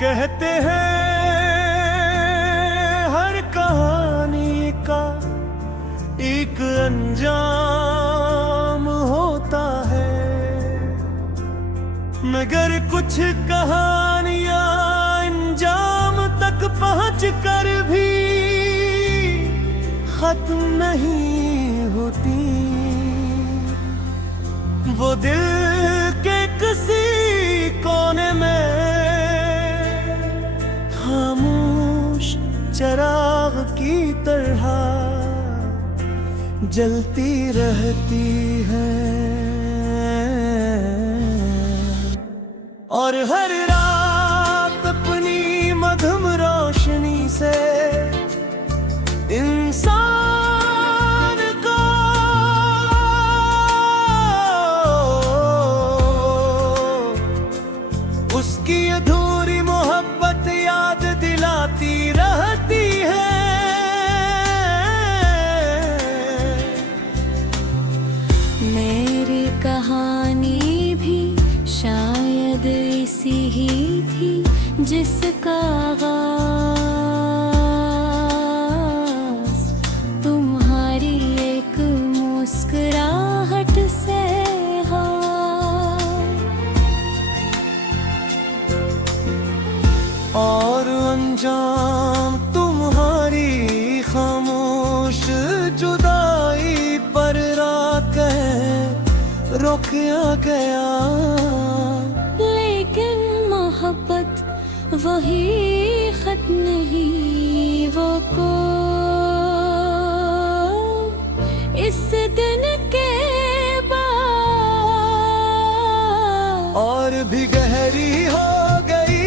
कहते हैं हर कहानी का एक अंजाम होता है, मगर कुछ कहानियां अंजाम तक पहुंच कर भी खत्म नहीं होती। वो दिल के किसी कोने में खामोश चिराग की तरह जलती रहती है, और हर रात अपनी मधुम रोशनी से इंसान को उसकी अधूरी मोहब्बत याद दिलाती रहती है। मेरी कहानी भी शायद इसी ही थी जिसका आगाज़ तुम्हारी एक मुस्कुराहट से और अंजाम तुम्हारी खामोश जुदाई पर रात रोका गया। लेकिन मोहब्बत वही खत नहीं, वो को इस दिन के बाद और भी गहरी हो गई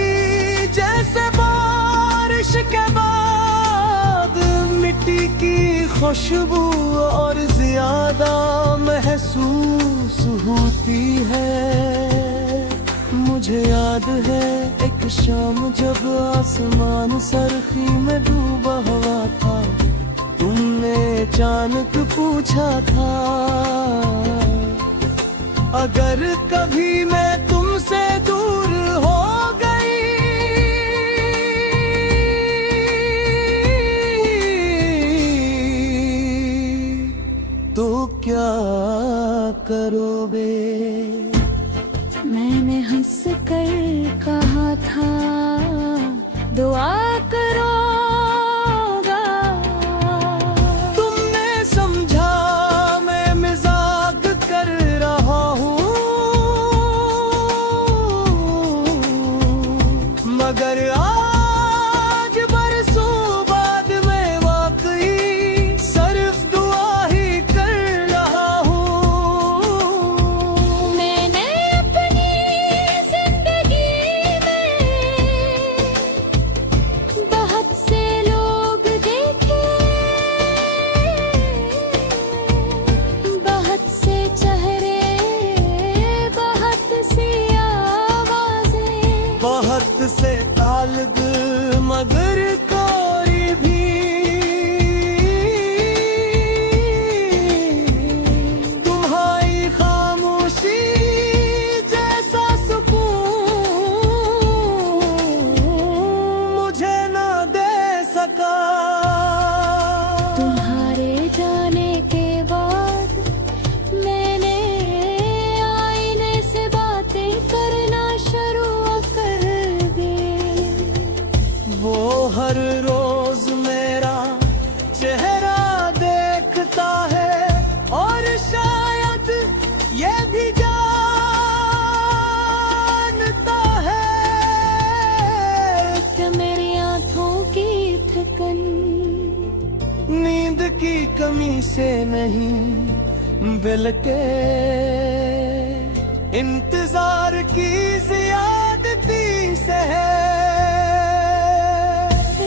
जैसे बारिश के बाद मिट्टी की खुशबू और ज्यादा महसूस होती है। मुझे याद है एक शाम जब आसमान सरखी में डूबा हुआ था, तुमने अचानक पूछा था अगर कभी मैं तुमसे दूर हो गई तो क्या करोगे। मैंने हंस कर कहा था दुआ करोगा। तुमने समझा मैं मजाक कर रहा हूँ, मगर आज बरसों बाद मैं वाकई सिर्फ दुआ ही कर रहा हूँ। मैंने अपनी जिंदगी में बहुत से लोग देखे, बहुत से चेहरे, बहुत सी आवाजें, बहुत से तालब, मगर कोई भी तुम्हारी खामोशी जैसा सुकून मुझे न दे सका। तुम्हारे जाने के बाद मैंने आईने से बातें करना शुरू कर दी। वो हर रोज मेरा चेहरा देखता है और शायद ये भी जानता है कि मेरी आंखों की थकन नींद की कमी से नहीं बल्कि इंतजार की ज़ियादती से है।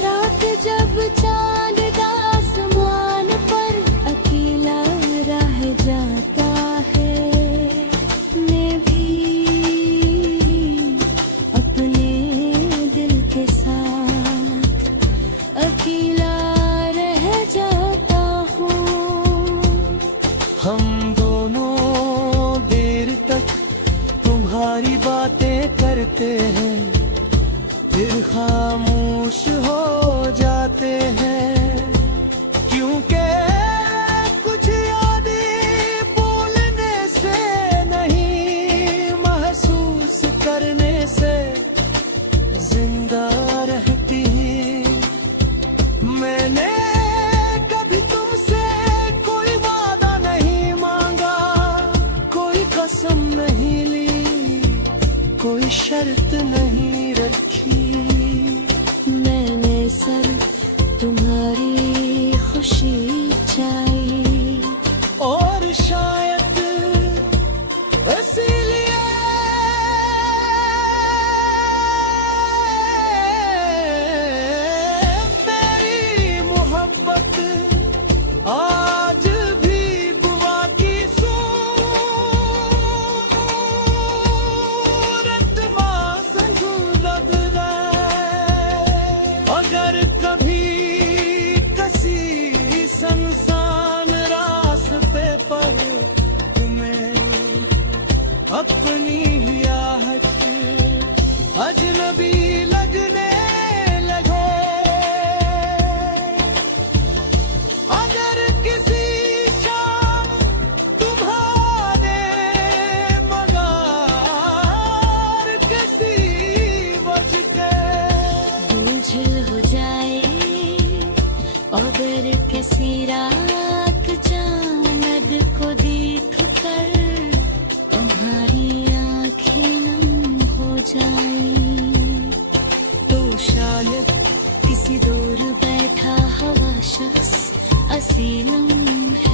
रात जब चांद आसमान पर अकेला रह जाता है, मैं भी अपने तुम्हारी बातें करते हैं फिर खामोश हो जाते हैं क्योंकि कुछ यादें बोलने से नहीं महसूस करने से जिंदा रहती हैं मैंने कभी तुमसे कोई वादा नहीं मांगा कोई कसम नहीं ली कोई शर्त नहीं रखी मैंने सिर्फ तुम्हारी खुशी चाही और शायद इसीलिए मेरी मोहब्बत आज भी बुआ की सूरत मां संग लग रहे अगर कभी किसी संसान रास्ते पर तुम्हें अपनी आहट अजनबी लगने लगे अगर किसी शाम तुम्हारे मगार किसी वजह के बोझल हो जाए अगर किसी रात चांद को देख कर तुम्हारी आंखें नम हो जाए तो शायद किसी दूर बैठा हवा शख्स असीलम है